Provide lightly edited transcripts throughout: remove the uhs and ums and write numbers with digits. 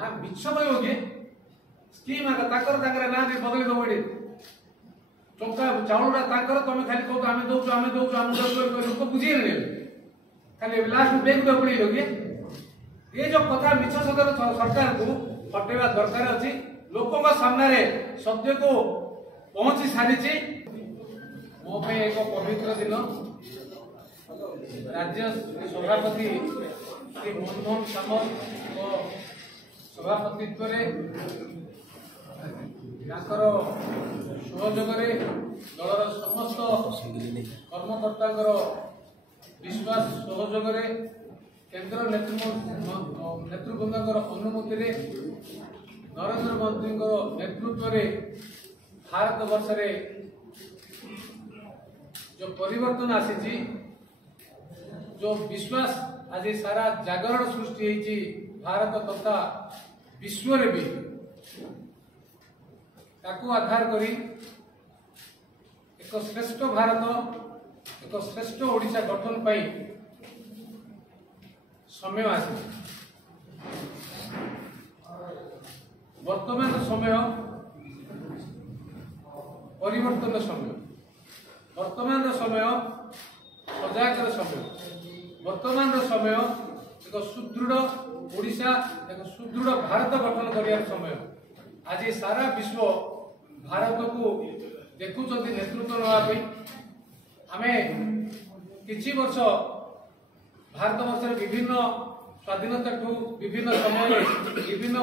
ना मिछ कहब कि स्कीम ताकर ना बदली दब ये टंका चाउलटा ताकर तुम खाली कह आम दौचु आम दौचु आम लोक बुझे खाली लास्ट बैंक में पड़े कि ये जो कथा मिछ सदर सरकार को हटेवा दरकार अच्छी लोकों सामने सत्य को पहुंची सारी मो एक पवित्र दिन राज्य सभापति श्री मनमोहन सामल सभापतित्व सहयोग दलर समस्त कर्मकर्ता विश्वास सहयोग केंद्र नेतृवृंद अनुमति नरेंद्र मोदी नेतृत्व भारत वर्ष जो परिवर्तन आसी जो विश्वास आज सारा जागरण सृष्टि होती भारत तथा विश्व भी ताकू आधार करी एक श्रेष्ठ भारत एक श्रेष्ठ ओडिशा गठन पाई समय आसी वर्तमान समय परिवर्तन समय वर्तमान समय सजागर समय वर्तमान समय एक सुदृढ़ ओडिशा एक सुदृढ़ भारत गठन कर समय आज सारा विश्व भारत को देखुं नेतृत्व नापी आम कि वर्ष भारत वर्ष विभिन्न स्वाधीनता ठू विभिन्न समय विभिन्न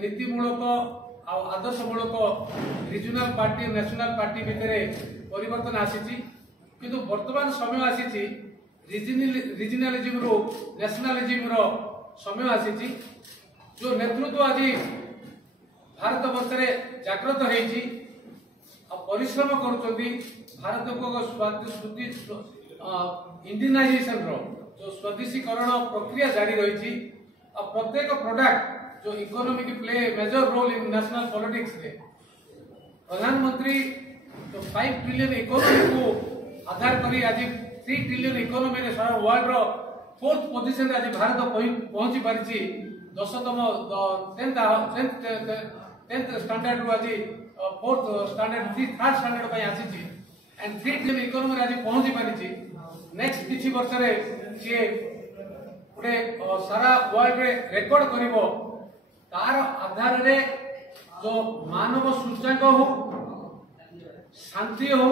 नीतिमूलक आदर्शमूलक रिजनल पार्टी नेशनल पार्टी भितर परिवर्तन आसी किंतु वर्तमान समय आसी रिजनलिज्म रू नेशनलिज्म समय आसी जो नेतृत्व आज भारत वर्ष जागृत होती परिश्रम कर भारत को इंडियनाइजेशन जो स्वदेशीकरण प्रक्रिया जारी रही प्रत्येक प्रोडक्ट जो economic play major role in national politics रे प्रधानमंत्री जो 5 ट्रिलियन इकोनॉमी को आधार करी आज 3 ट्रिलियन इकोनॉमी रे सारा वर्ल्ड रो 4th पोजीशन रे आज भारत पहुंची पारिछि 10तम 10th स्टैंडर्ड रो आज 4th स्टैंडर्ड 3rd स्टैंडर्ड पई आसीछि एंड 3 ट्रिलियन इकोनॉमी रे आज पहुंची पारिछि नेक्स्ट किछि वर्ष रे जे गोटे सारा वर्ल्ड रे रेकॉर्ड करिवो तार आधार रे जो मानव सूचकांक हो शांति हो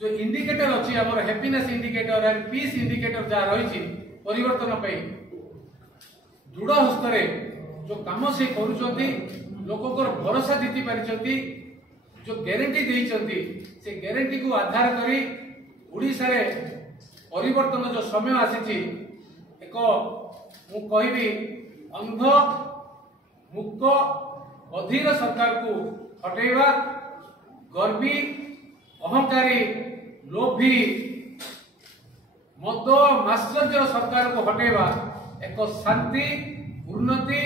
जो इंडिकेटर अच्छी आम happiness indicator and peace indicator जहाँ रही परिवर्तन पे दृढ़ हस्तर जो कम से कर लोक भरोसा जीति पारी जो ग्यारंटी देइचंती से ग्यारंटी को आधार करी ओडिशा रे परिवर्तन जो समय आसी एक मु कहबी अंध मुक्त अधीर सरकार को हटेवा गर्वी अहंकारी लोभी मद माश्चर्य सरकार को हटेवा एक शांति उन्नति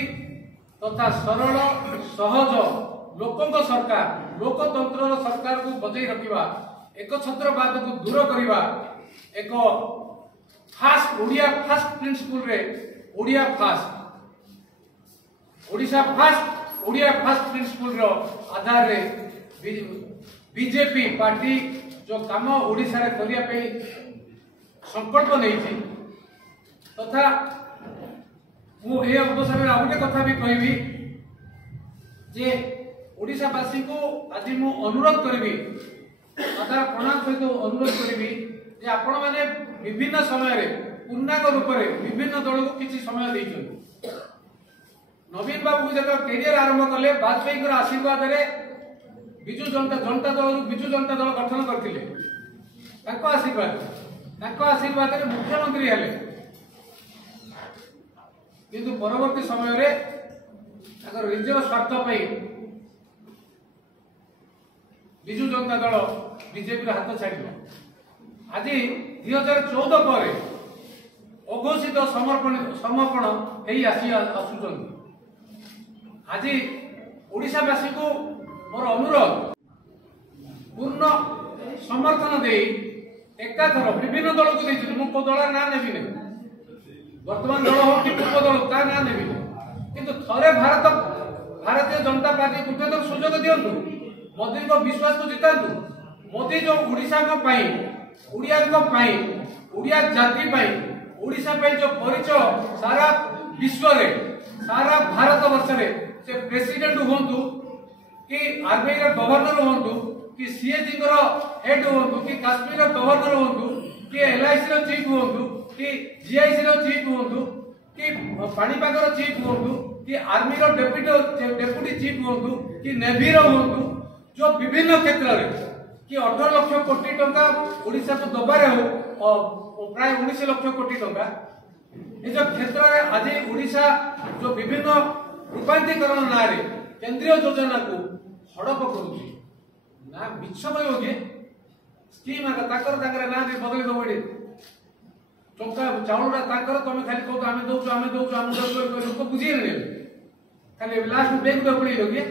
तथा सरल सहज लोकों सरकार लोकतंत्र सरकार को बजाई रखा एक छत्रवाद को दूर करवा एक फास्ट ओडिया फास्ट प्रिंसिपल रे Odia first Odisha first Odia first principle रो आधार रे बीजेपी पार्टी जो काम ओडिशा रे करिया पे संकल्प नहीं तथा मु ए अवसर में आउटे कथा भी कहबी जे ओडिशावासी को आज मु अनुरोध करबी आधार प्रणाम सहित अनुरोध करबी जे आपण माने विभिन्न समय रे पूर्णांग रूप रे विभिन्न दल को किछि समय दैछन नवीन बाबू जब कैरियर आरंभ कले वाजपेयी आशीर्वाद रे विजु जनता दल गठन करथिले आशीर्वाद रे मुख्यमंत्री हेले किंतु परवर्ती समय रे अगर निजर स्वार्थ पे विजु जनता दल बीजेपी हाथ छाड़ आज 2014 पर अघोषित समर्पण आसुचंती आज ओडिशावासी को मोर अनुरोध पूर्ण समर्थन दे एकाथर विभिन्न दल को देखिए मु दल ना नेबी वर्तमान दल हो कि पूर्व दल ता ना नेबी किंतु थरे भारतीय जनता पार्टी गुटे तो सुजोग दिंतु मोदी को विश्वास को जितातु मोदी जो ओडिशा को पाई उड़िया को पाई उड़िया जाति पाई ओडिशा पे जो परिचय सारा विश्व रे सारा भारत वर्ष रे से प्रेसिडेंट होंतु कि आरबीआई रे गवर्नर होंतु कि सीएजी रो हेड होंतु कि काश्मीर रो गवर्नर होंतु कि एलआईसी रो चीफ होंतु कि जीआईसी रो चीफ होंतु कि पाणीपाग रो चीफ होंतु कि आर्मी रो डेप्यूटी चीफ होंतु कि नेवी रो होंतु जो विभिन्न क्षेत्र रे कि 18 लाख कोटी टंका ओडिशा को दबारे हो प्राय 19 लाख कोटी टंका ये जो क्षेत्र रे आज ओडिशा जो विभिन्न रूपांतरीकरण ना रे केंद्रीय योजना को हड़प करूची ना मिछ कहबे स्कीम आका ताकर ना दे बदली दबड़ी टंका चाउलरा ताकर तमे खाली कहू आमे दउछु लोक बुझी रे खाली लास्ट बेग दबड़ी लोगे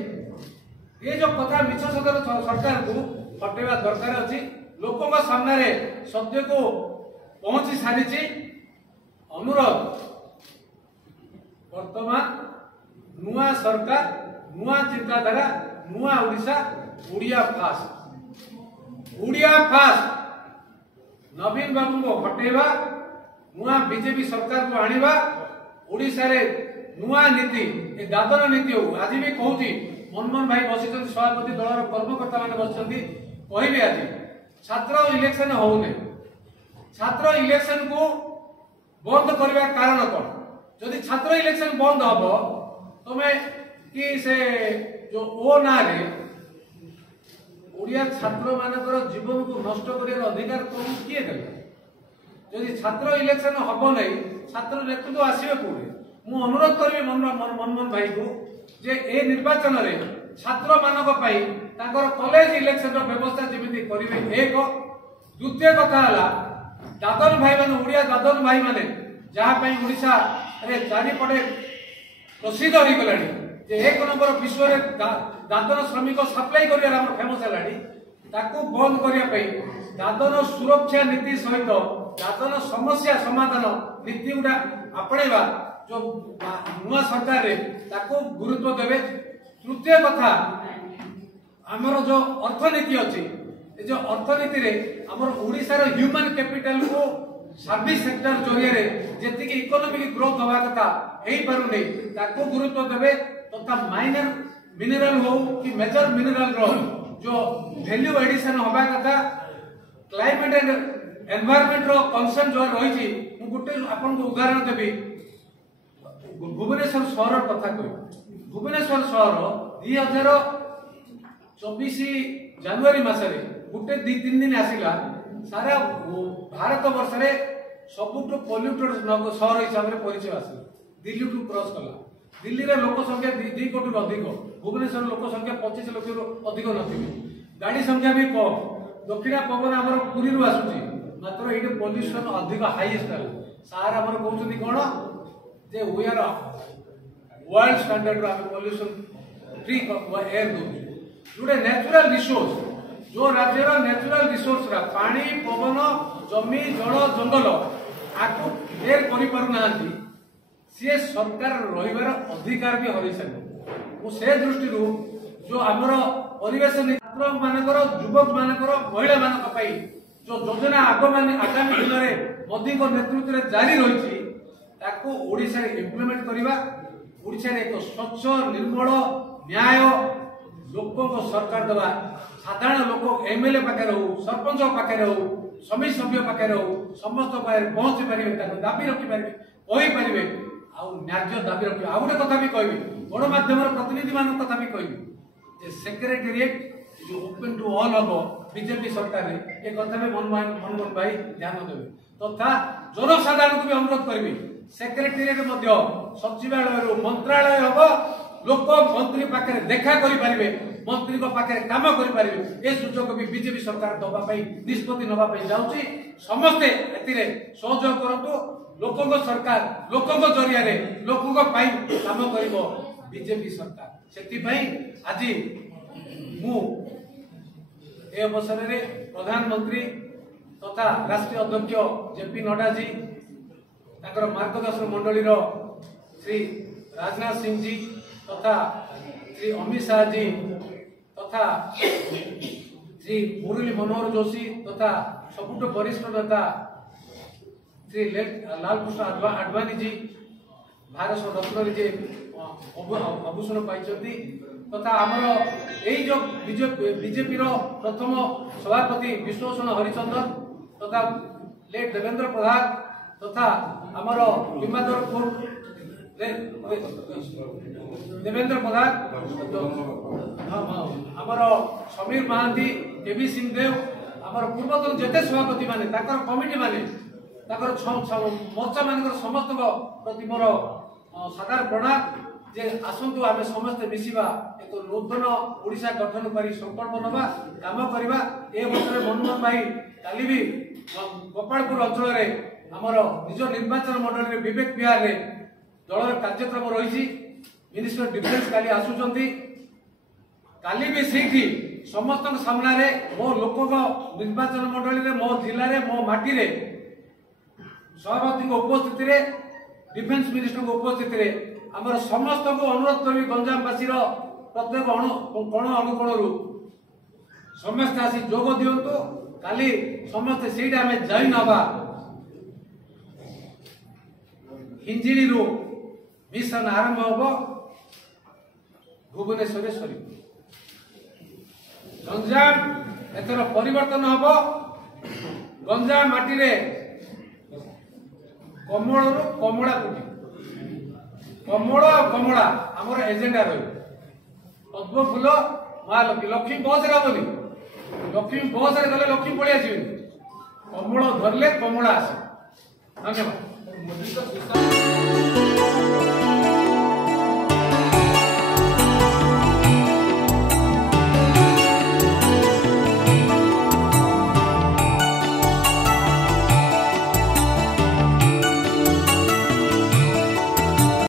ये जो कथा मिछ सदर सरकार को हटेवा दरकार अछि लोकों का सामने रे सत्य को पहुंची सारी अनुरोध वर्तमान नुआ सरकार नुआ चिंताधारा नुआ ओडिशा उड़िया फास्ट नवीन बाबू को हटेवा नुआ बीजेपी सरकार को आनिबा ओडिशा रे नुआ नीति ए दादन नीति हो आज भी कहूची मनमोहन भाई बसिଛନ୍ତି सभापति दलर कर्मकर्ता माने बसिଛନ୍ତି कहबे आज छात्र इलेक्शन होउने छात्र इलेक्शन को बंद करबा कारण कोन जदि छात्र इलेक्शन बंद हबो तमे कि से जो ओ ना रे ओडिया छात्र मानकर जीवन को नष्ट करियार अधिकार कोन किए देला जदि छात्र इलेक्शन हबो नै छात्र नेतृत्व आसीबे कोरे मु अनुरोध करबी मनमोहन भाई को जे ए निर्वाचन रे छात्र मानक पाई ताकर कॉलेज इलेक्शन रो व्यवस्था जेमिति करिवे एक द्वितीय कथा हला दादन भाई माने ओडिया दादन भाई माने जहा पई ओडिशा रे चारि पडे प्रसिद्ध होई गलानी जे एक नंबर विश्व रे दादन श्रमिक सप्लाई करिया हमर फेमस हलानी ताकू बंद करिया पई दादन सुरक्षा नीति सहित दादन समस्या समाधान नीति उडा आपणेबा जो नुआ सरकार रे ताको गुरुत्व देवे तृतीय कथा हमर जो अर्थनीति अछि ए जो अर्थनीति रे हमर ओडिसा रो ह्यूमन कैपिटल को सर्विस सेक्टर जरिया रे जेति कि इकोनॉमिक ग्रोथ होवा कथा हेई पारु नै ताको गुरुत्व देवे तथा माइनर मिनरल हो कि मेजर मिनरल रो जो वैल्यू एडिशन होवा कथा क्लाइमेट एंड एनवायरनमेंट रो कंसर्न जो रही छी मु गुटे आपन को उदाहरण देबी भुवनेश्वर शहर कथा कह भुवनेश्वर शहर 2024 जनवरी मासरे गुटे 2-3 दिन आसिला सारा भारत वर्ष रे सबुठ पॉल्यूटेड शहर हिसाब रे परिचय आसिला दिल्ली टू क्रॉस कला दिल्ली रे लोक संख्या 2 कोटी अधिक भुवनेश्वर लोक संख्या 25 लाख रु अधिक नथिबे गाड़ी संख्या भी कम दक्षिणा पवन हमर पुरी रु आसुची मात्र एटे पॉल्यूशन अधिक हाईएस्ट सार हमर कहउछनी कोन जे वी आर वर्ल्ड स्टैंडर्ड रो पॉल्यूशन फ्री एयर दो जोटे नेचुरल रिसोर्स जो राज्य रो नेचुरल रिसोर्स रा पानी पवन जमी जल जंगल आकु एयर करि पारु नांती से सरकार रहिबार अधिकार भी हरै सके मु से दृष्टि रो जो हमर परिवेश छात्र मानकर युवक मानकर महिला मानक पई जो योजना आगामी दिन रे मोदी को नेतृत्व रे जारी रहिछि ताको ओडिसा रे इंप्लीमेंट करिबा ओडिसा रे एक स्वच्छ निर्मल न्याय लोकों को सरकार दबा साधारण लोक एमएलए पाखे हो सरपंच पाखे हो समिति सभ्य पाखे हो समस्त पाखे पहुंची पारिबे ताको दाबी रखि पारिबे कहि पारिबे आ न्याय दाबी रखि आ गोटे कथा भी कहबी गण माध्यम प्रतिनिधि मान कथा भी कहबी जे सेक्रेटेरिएट जो ओपन टू ऑल हबो बीजेपी सरकार रे ए कथा में मनमोहन भाई ध्यान देबे तथा जनसाधारण को भी अनुरोध करबी सेक्रेटेरिएट मध्य सचिवालय मंत्रालय हबो लोक मंत्री पाखे देखा करि पारिबे मंत्री को पाखे काम करि पारिबे ए सुजोग भी बीजेपी सरकार दबा पई निष्पत्ति नबा पई जाउची समस्त एतिरे सहयोग करंतु लोकंग सरकार लोकंग जरिया रे लोकंग पई काम करिवो बीजेपी सरकार सेति पई आज मु ए अवसर रे प्रधानमंत्री तथा राष्ट्रीय अध्यक्ष जेपी नड्डा जी ताकर मार्गदर्शन मंडली रो श्री राजनाथ सिंह जी तथा श्री अमित शाह जी तथा श्री मुरली मनोहर जोशी तथा सबुठ वरिष्ठ नेता श्री लालकृष्ण आडवाणी जी भारत रत्न जे आभूषण पाई तथा आमर यही जो बीजेपी प्रथम सभापति विश्वभूषण हरिचंदन तथा लेट देवेंद्र प्रधान तथा आमर विमादरपुर देवेंद्र प्रधान आमर समीर महांती केवी सिंहदेव आमर पूर्वतन जेते सभापति माने कमिटी माने मोर्चा मान समस्त प्रति मोर साधारण प्रणाम जे आसतु आम समस्ते मिसिबा एक नूतन ओडिशा गठन करी संकल्प नवा काम करवा ए वर्ष मनमोहन भाई काली भी गोपालपुर अंचल आमर निज निर्वाचन मंडल विवेक विहार दलर कार्यक्रम रही मिनिस्टर डिफेन्स काली आसुचंती काली भी सीठी समस्त सामने मो लोक निर्वाचन मंडल मो जिले में मो माटी सभापति उपस्थित डिफेन्स मिनिस्टर उपस्थित आमर समस्त को अनुरोध करी गंजामवासी प्रत्येक कोण अनुकोण समस्त आसी जोग दिंतु काली समस्ते से आम जाई नवा हिंजिड़ी मिशन आरंभ हम भुवनेश्वर सरी गंजाम एथर परिवर्तन हम गंजाम माटी कमल रु कमला कुटी कमल कमला आमर एजेंडा रही पद्म फूल महालक्ष्मी लक्ष्मी बस बोली लक्ष्मी बस गले लक्ष्मी पड़े आस कमल धरले कमला आस धन्यवाद।